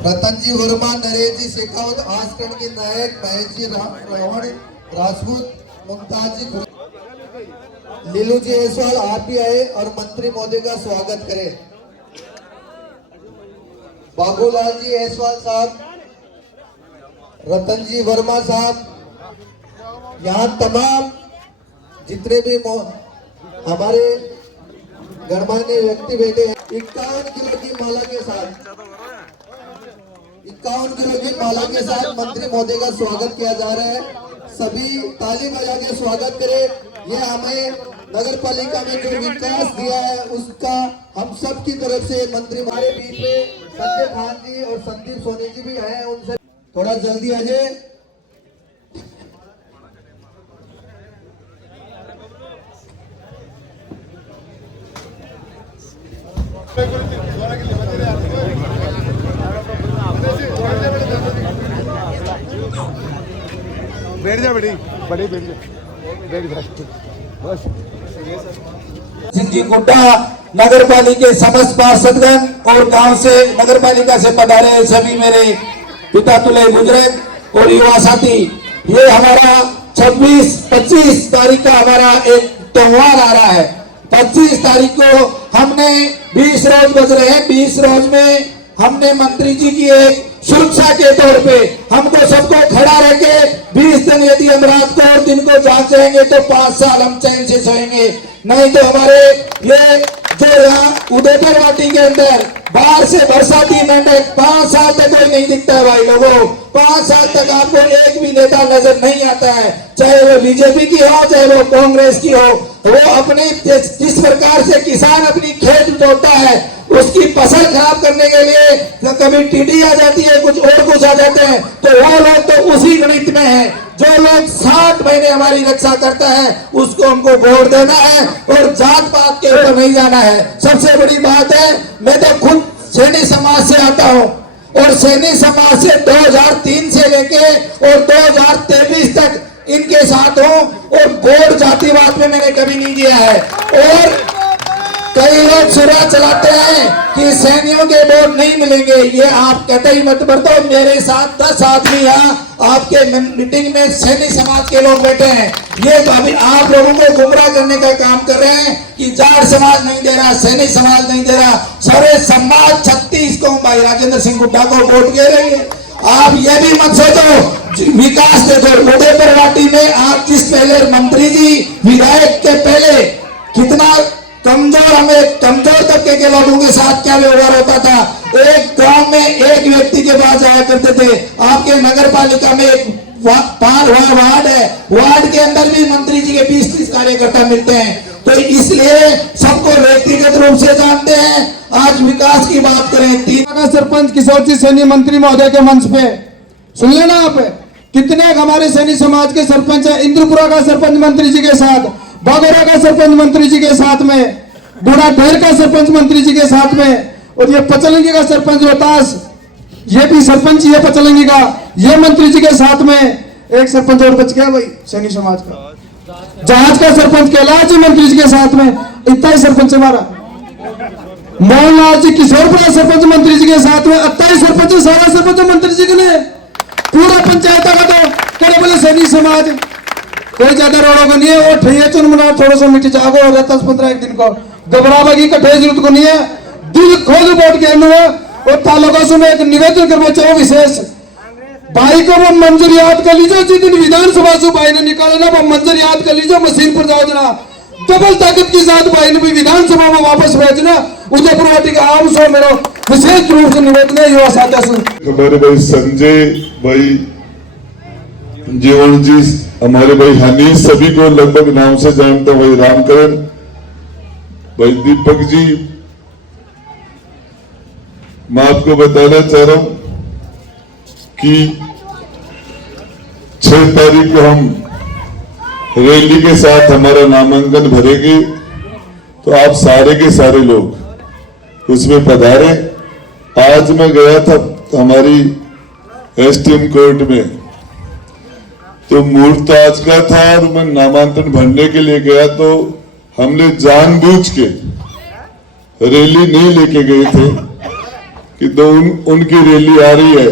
रतनजी वर्मा, नरेशजी शेखावत, आसकरण के नायक महेशजी रावण, राजपूत, मुमताज जी, लीलू जी एसवाल, आप भी आए और मंत्री महोदय का स्वागत करें। बाबूलाल जी एसवाल साहब, रतनजी वर्मा साहब, यहाँ तमाम जितने भी हमारे गणमान्य व्यक्ति बैठे हैं। 51 किलो की माला के साथ 51 किलो की माला के साथ मंत्री महोदय का स्वागत किया जा रहा है। सभी ताली बजा के स्वागत करें। ये हमें नगर पालिका में जो विकास दिया है उसका हम सब की तरफ से मंत्री हमारे बीच में संजय खान जी और संदीप सोनी जी भी हैं, उनसे थोड़ा जल्दी आ जाए। बैठ जा बड़ी बड़ी बैठ जा बस। जिनकी गुड्डा नगर पालिका समस्त पार्षदगण और गांव से नगर पालिका से पधारे सभी मेरे पिता तुले बुजुर्ग और युवा साथी, ये हमारा 26-25 तारीख का हमारा एक त्योहार आ रहा है। 25 तारीख को हमने 20 रोज बज रहे हैं। 20 रोज में हमने मंत्री जी की एक सुरक्षा के तौर पे हमको सबको खड़ा रह के 20 दिन यदि हम रात को और दिन को जांचेंगे तो 5 साल हम चैन से सोएंगे। नहीं तो हमारे ये जो यहाँ उदयपुर वाटी के अंदर बाहर से बरसाती मेंढक 5 साल तक कोई नहीं दिखता है भाई लोगों। 5 साल तक आपको एक भी नेता नजर नहीं आता है, चाहे वो बीजेपी की हो चाहे वो कांग्रेस की हो। वो अपने जिस प्रकार से किसान अपनी खेत जोतता है उसकी फसल खराब करने के लिए तो कभी टीडी आ जाती है, कुछ आ जाते हैं, तो वो लोग तो उसी गणित में है। जो लोग 60 महीने हमारी रक्षा करता है उसको हमको वोट देना है और जात पात के ऊपर नहीं जाना है। सबसे बड़ी बात है, मैं तो खुद सैनी समाज से आता हूँ और सैनी समाज से 2003 से लेके और 2023 तक इनके साथ हूँ और वोट जातिवाद में मैंने कभी नहीं दिया है। और कई लोग सुरा चलाते हैं कि सैनियों के वोट नहीं मिलेंगे, ये आप कतई मत बरतो। मेरे साथ 10 आदमी यहाँ आपके मीटिंग में सैनी समाज के लोग बैठे हैं। ये तो अभी आप लोगों को गुमराह करने का काम कर रहे हैं कि जाट समाज नहीं दे रहा, सैनी समाज नहीं दे रहा, सारे समाज 36 को भाई राजेंद्र सिंह हुड्डा को वोट दे रही है। आप ये भी मत सोचो विकास देखो उदयपुर वाटी में आप जिस पहले मंत्री जी विधायक के पहले कितना कमजोर हमें कमजोर तबके के लोगों के साथ क्या व्यवहार होता था। एक गांव में एक व्यक्ति के पास जाया करते थे। आपके नगर पालिका में एक वार्ड है, वार्ड के अंदर भी मंत्री जी के 20-30 कार्यकर्ता मिलते हैं। तो इसलिए सबको व्यक्तिगत रूप से जानते हैं। आज विकास की बात करें, 3 का सरपंच किशोर जी सैनी मंत्री महोदय के मंच पे सुन लेना आप। कितने हमारे सैनी समाज के सरपंच है। इंद्रपुरा का सरपंच मंत्री जी के साथ, बागोरा का सरपंच मंत्री जी के साथ में, बूढ़ा ढेर का सरपंच मंत्री जी के साथ में, और ये पचलंगी का सरपंच रोहतास ये भी सरपंच है पचलंगी का, ये मंत्री जी के साथ में। एक सरपंच और बच गया भाई सैनी समाज का, जहाज का सरपंच कैलाश जी मंत्री जी के साथ में। इतना ही सरपंच हमारा मोहनलाल जी किशोरपुरा सरपंच मंत्री जी के साथ में। 28 सरपंच, सारा सरपंच मंत्री जी के लिए पूरा पंचायत का तो करे बोले सैनी समाज। कोई ज्यादा रोड़ों को नहीं है, वो ठैया चुनमुना थोड़ा सा मिट जाओ और 10-15 दिन को घबरावा की कठे जरूरत को नहीं है। दिल खोल वोट के हुआ और तालुका से मैं एक निवेदन करना चाहूँ विशेष भाई को वो मंजूर याद कर लीजिए। जिस दिन विधानसभा से भाई ने निकाला ना वो मंजूर याद कर लीजिए, मशीन पर जाओ जना डबल ताकत के साथ भाई ने भी विधानसभा में वापस भेजना। उदयपुर वाटी का आम सो मेरा विशेष रूप से निवेदन है युवा साथी से। हमारे भाई संजय भाई, जीवन जी, हमारे भाई हनीश, सभी को लगभग नाम से जानता हूं, भाई रामकरण, भाई दीपक जी। मैं आपको बताना चाह रहा हूं कि 6 तारीख को हम रैली के साथ हमारा नामांकन भरेंगे, तो आप सारे के सारे लोग उसमें पधारे। आज मैं गया था हमारी एसटीएम कोर्ट में, तो मुहूर्त आज का था और मैं नामांकन भरने के लिए गया, तो हमने जानबूझ के रैली नहीं लेके गए थे कि उनकी रैली आ रही है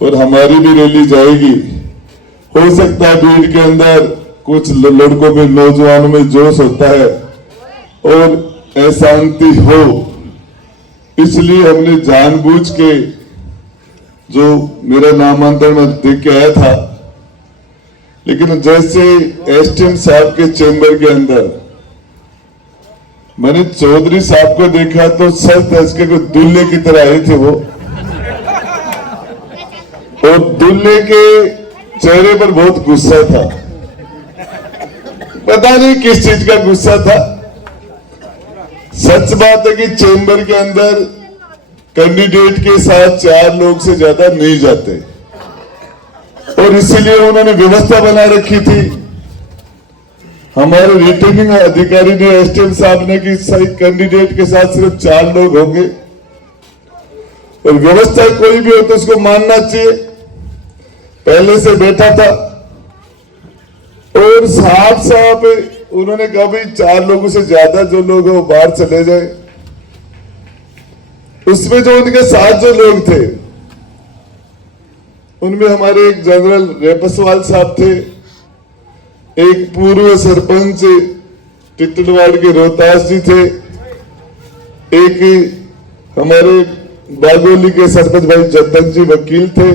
और हमारी भी रैली जाएगी। हो सकता है भीड़ के अंदर कुछ लड़कों में, नौजवानों में जोश होता है और अशांति हो, इसलिए हमने जानबूझ के जो मेरा नामांकन में देख के आया था, लेकिन जैसे एसटीएम साहब के चेंबर के अंदर मैंने चौधरी साहब को देखा तो सर धस के दूल्हे की तरह आए थे वो, और दूल्हे के चेहरे पर बहुत गुस्सा था। पता नहीं किस चीज का गुस्सा था। सच बात है कि चेंबर के अंदर कैंडिडेट के साथ 4 लोग से ज्यादा नहीं जाते, और इसीलिए उन्होंने व्यवस्था बना रखी थी। हमारे रिटर्निंग अधिकारी ने, एसटीएम साहब ने, कि सही कैंडिडेट के साथ सिर्फ 4 लोग होंगे, और व्यवस्था कोई भी हो तो उसको मानना चाहिए। पहले से बैठा था और साफ साफ उन्होंने कहा भाई 4 लोगों से ज्यादा जो लोग हैं वो बाहर चले जाए। उसमें जो उनके साथ जो लोग थे उनमें हमारे एक जनरल रेपसवाल साहब थे, एक पूर्व सरपंच टिटलवाड़ के रोहतास जी थे, एक हमारे बागोली के सरपंच भाई जतन जी वकील थे,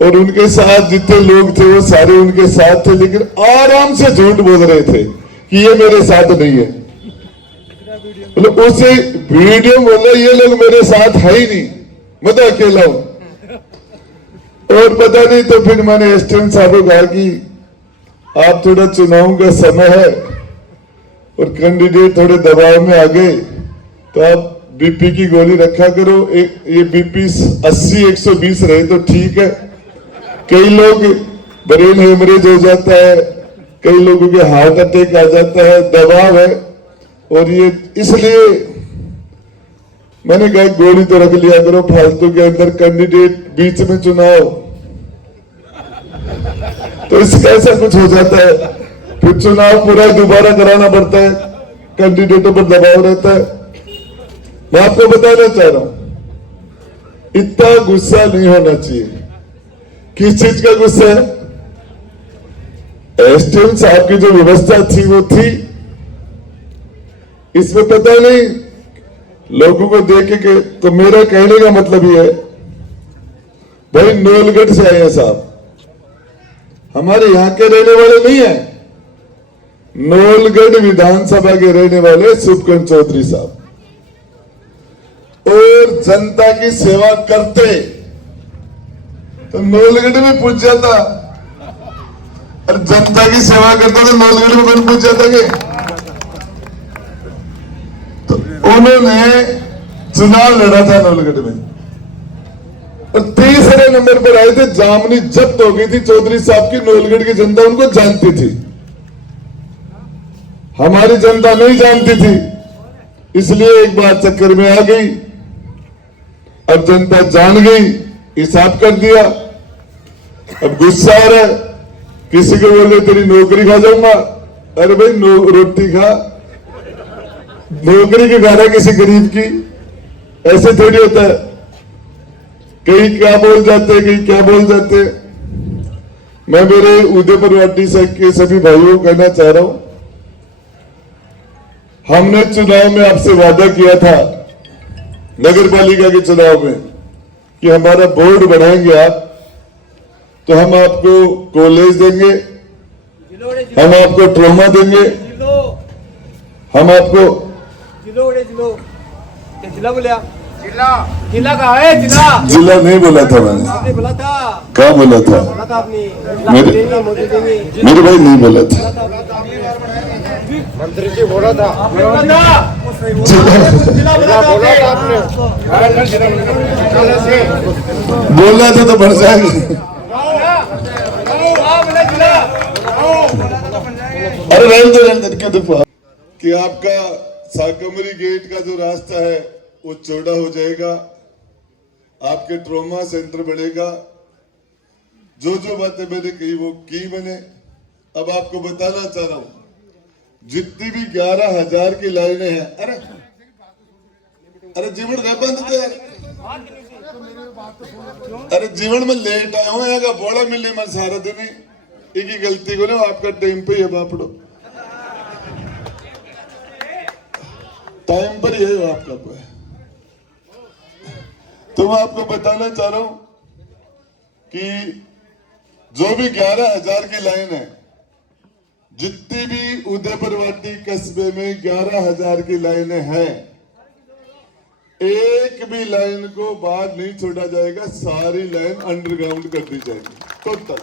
और उनके साथ जितने लोग थे वो सारे उनके साथ थे, लेकिन आराम से झूठ बोल रहे थे कि ये मेरे साथ नहीं है। मतलब उसे वीडियो बोले ये लोग मेरे साथ है ही नहीं, मैं तो अकेला हूं। और पता नहीं, तो फिर मैंने एसटीएम साहब को कहा कि आप थोड़ा चुनाव का समय है और कैंडिडेट थोड़े दबाव में आ गए, तो आप बीपी की गोली रखा करो। ये बीपी 80-120 रहे तो ठीक है। कई लोग ब्रेन हेमरेज हो जाता है, कई लोगों के हार्ट अटैक आ जाता है, दबाव है, और ये इसलिए मैंने कहा गोली तो रख लिया करो फालतू के अंदर, कैंडिडेट बीच में चुनाव तो इसका ऐसा कुछ हो जाता है, फिर चुनाव पूरा दोबारा कराना पड़ता है, कैंडिडेटों पर दबाव रहता है। मैं आपको बताना चाह रहा हूं, इतना गुस्सा नहीं होना चाहिए। किस चीज का गुस्सा है? एसटीएम साहब की जो व्यवस्था थी वो थी, इसमें पता नहीं लोगों को देख के। तो मेरा कहने का मतलब ये है, भाई नोलगढ़ से आए हैं साहब, हमारे यहां के रहने वाले नहीं है, नोलगढ़ विधानसभा के रहने वाले सुभकंठ चौधरी साहब, और जनता की सेवा करते तो नोलगढ़ में पूछ जाता, और जनता की सेवा करता तो नोलगढ़ में कौन पूछ जाता के? तो उन्होंने चुनाव लड़ा था नोलगढ़ में, और तीसरे नंबर पर आए थे। जामनी जब्त हो गई थी चौधरी साहब की, नोलगढ़ की जनता उनको जानती थी, हमारी जनता नहीं जानती थी, इसलिए एक बार चक्कर में आ गई। अब जनता जान गई, हिसाब कर दिया। अब गुस्सा आ रहा है, किसी को बोले तेरी नौकरी खा जाऊंगा, अरे भाई रोटी खा, नौकरी की खा रहा किसी गरीब की, ऐसे थोड़ी होता है। कहीं क्या बोल जाते, कहीं क्या बोल जाते। मैं मेरे उदयपुर वाटी से के सभी भाइयों को कहना चाह रहा हूं, हमने चुनाव में आपसे वादा किया था नगर पालिका के चुनाव में कि हमारा बोर्ड बनाएंगे आप, तो हम आपको कॉलेज देंगे, हम आपको ट्रॉमा देंगे, हम आपको जिला बोलिया, जिला कहा है? जिला नहीं बोला था मैंने, आपने बोला था, क्या बोला था? बोला था आपने मेरे भाई नहीं बोला था, मंत्री जी बोला था, बोला था तो बढ़ जाएंगे। अरे रहने दो कि आपका साकमरी गेट का जो रास्ता है वो चौड़ा हो जाएगा, आपके ट्रॉमा सेंटर बढ़ेगा। जो जो बातें मैंने कही वो की मैंने। अब आपको बताना चाह रहा हूं, जितनी भी 11,000 की लाइनें हैं, अरे अरे जीवन रे बंद थे यार। अरे जीवन में लेट आया हूँ यहाँ बोला मिली मैं सारा दिन ही एक ही गलती को ना आपका टाइम पे ही है बापड़ो टाइम पर ही है आपका पे। तो मैं आपको बताना चाह रहा हूं कि जो भी 11,000 की लाइन है, जितनी भी उदयपुरवाटी कस्बे में 11,000 की लाइनें हैं, एक भी लाइन को बाहर नहीं छोड़ा जाएगा। सारी लाइन अंडरग्राउंड कर दी जाएगी टोटल।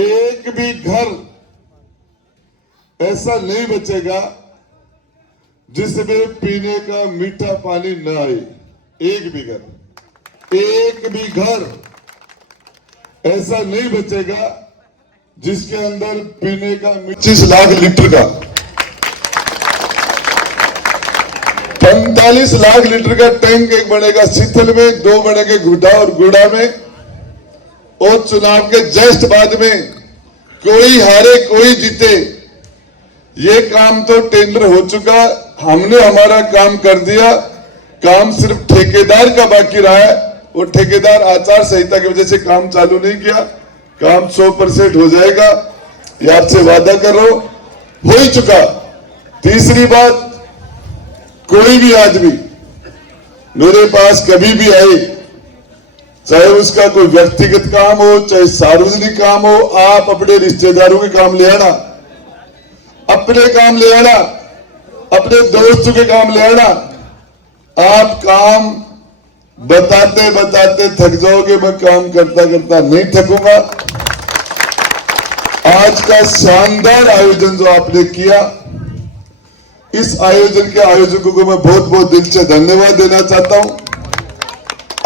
एक भी घर ऐसा नहीं बचेगा जिसमें पीने का मीठा पानी न आए। एक भी घर ऐसा नहीं बचेगा जिसके अंदर पीने का 25 लाख लीटर का 45 लाख लीटर का टैंक एक बनेगा सीथल में, 2 बनेंगे गुड्डा और गुड़ा में। और चुनाव के जस्ट बाद में कोई हारे कोई जीते, ये काम तो टेंडर हो चुका, हमने हमारा काम कर दिया। काम सिर्फ ठेकेदार का बाकी रहा है। वो ठेकेदार आचार संहिता की वजह से काम चालू नहीं किया। काम 100% हो जाएगा, ये आपसे वादा कर रहा हूं, हो ही चुका। तीसरी बात, कोई भी आदमी मेरे पास कभी भी आए, चाहे उसका कोई व्यक्तिगत काम हो चाहे सार्वजनिक काम हो, आप अपने रिश्तेदारों के काम ले आना, अपने काम ले आना, अपने दोस्तों के काम ले आना। आप काम बताते बताते थक जाओगे, मैं काम करता करता नहीं थकूंगा। आज का शानदार आयोजन जो आपने किया, इस आयोजन के आयोजकों को मैं बहुत बहुत दिल से धन्यवाद देना चाहता हूं।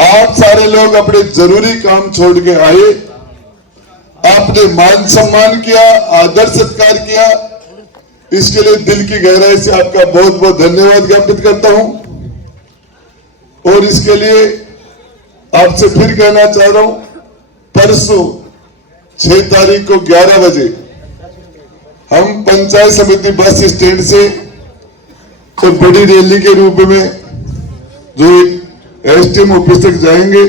आप सारे लोग अपने जरूरी काम छोड़ के आए, आपने मान सम्मान किया, आदर सत्कार किया, इसके लिए दिल की गहराई से आपका बहुत बहुत धन्यवाद ज्ञापित करता हूं। और इसके लिए आपसे फिर कहना चाह रहा हूं, परसों 6 तारीख को 11 बजे हम पंचायत समिति बस स्टैंड से तो बड़ी रैली के रूप में जो एसडीएम ऑफिस तक जाएंगे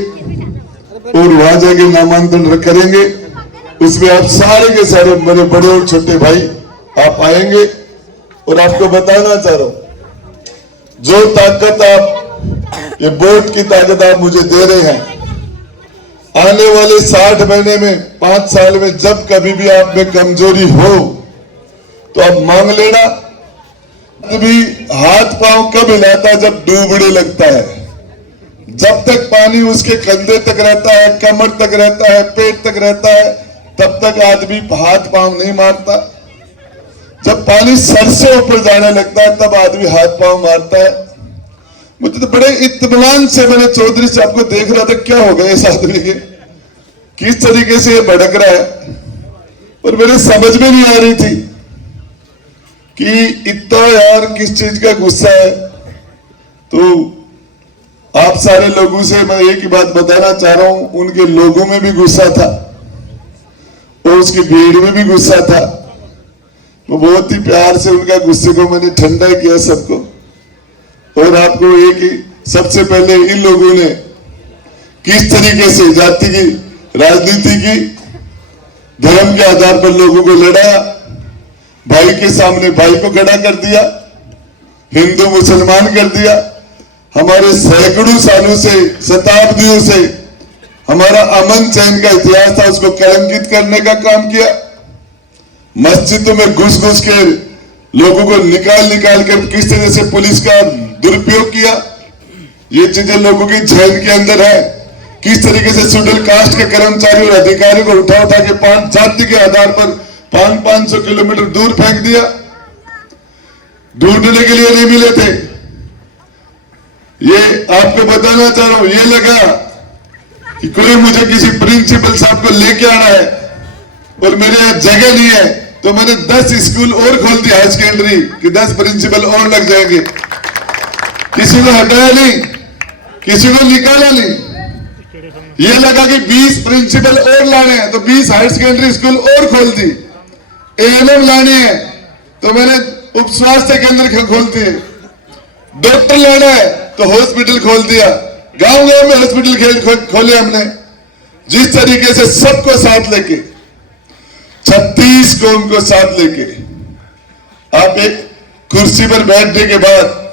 और वहां जाके नामांकन करेंगे। उसमें आप सारे के सारे मेरे बड़े और छोटे भाई आप आएंगे। और आपको बताना चाह रहा हूं, जो ताकत आप, ये वोट की ताकत आप मुझे दे रहे हैं, आने वाले 60 महीने में 5 साल में जब कभी भी आप में कमजोरी हो तो आप मांग लेना। भी हाथ पांव कब हिलाता है? जब डूबने लगता है। जब तक पानी उसके कंधे तक रहता है, कमर तक रहता है, पेट तक रहता है, तब तक आदमी हाथ पांव नहीं मारता। जब पानी सर से ऊपर जाने लगता है तब आदमी हाथ पांव मारता है। मुझे तो बड़े इत्मीनान से मैंने चौधरी साहब को देख रहा था, क्या हो गया इस आदमी के, किस तरीके से ये भड़क रहा है। और मेरे समझ में नहीं आ रही थी कि इतना यार किस चीज का गुस्सा है। तो आप सारे लोगों से मैं एक ही बात बताना चाह रहा हूं, उनके लोगों में भी गुस्सा था और उसकी भीड़ में भी गुस्सा था। वो बहुत ही प्यार से उनका गुस्से को मैंने ठंडा किया सबको। और आपको एक ही, सबसे पहले इन लोगों ने किस तरीके से जाति की राजनीति की, धर्म के आधार पर लोगों को लड़ाया, भाई के सामने भाई को खड़ा कर दिया, हिंदू मुसलमान कर दिया। हमारे सैकड़ों सालों से, शताब्दियों से हमारा अमन चैन का इतिहास था, उसको कलंकित करने का काम किया। मस्जिदों में घुस घुस के लोगों को निकाल कर किस तरह से पुलिस का दुरुपयोग किया, ये चीजें लोगों की जहन के अंदर है। किस तरीके से शेड्यूल कास्ट के कर्मचारी और अधिकारियों को उठा के 5 जाति के आधार पर 500 किलोमीटर दूर फेंक दिया, ढूंढने के लिए नहीं मिले थे। ये आपको बताना चाह रहा हूं, ये लगा कि कोई मुझे किसी प्रिंसिपल साहब को लेके आना है और मेरे यहां जगह नहीं है, तो मैंने 10 स्कूल और खोल दिया हाई सेकेंडरी कि 10 प्रिंसिपल और लग जाएंगे। किसी को हटाया नहीं, किसी को निकाला नहीं। ये लगा कि 20 प्रिंसिपल और लाने हैं तो 20 हायर सेकेंडरी स्कूल और खोल दी। एएनएम लाने हैं तो मैंने उप स्वास्थ्य केंद्र खोल दिए। डॉक्टर लाना है तो हॉस्पिटल खोल दिया, गांव गांव में हॉस्पिटल खोले हमने। जिस तरीके से सबको साथ लेके 36 कौम को साथ लेके आप एक कुर्सी पर बैठने के बाद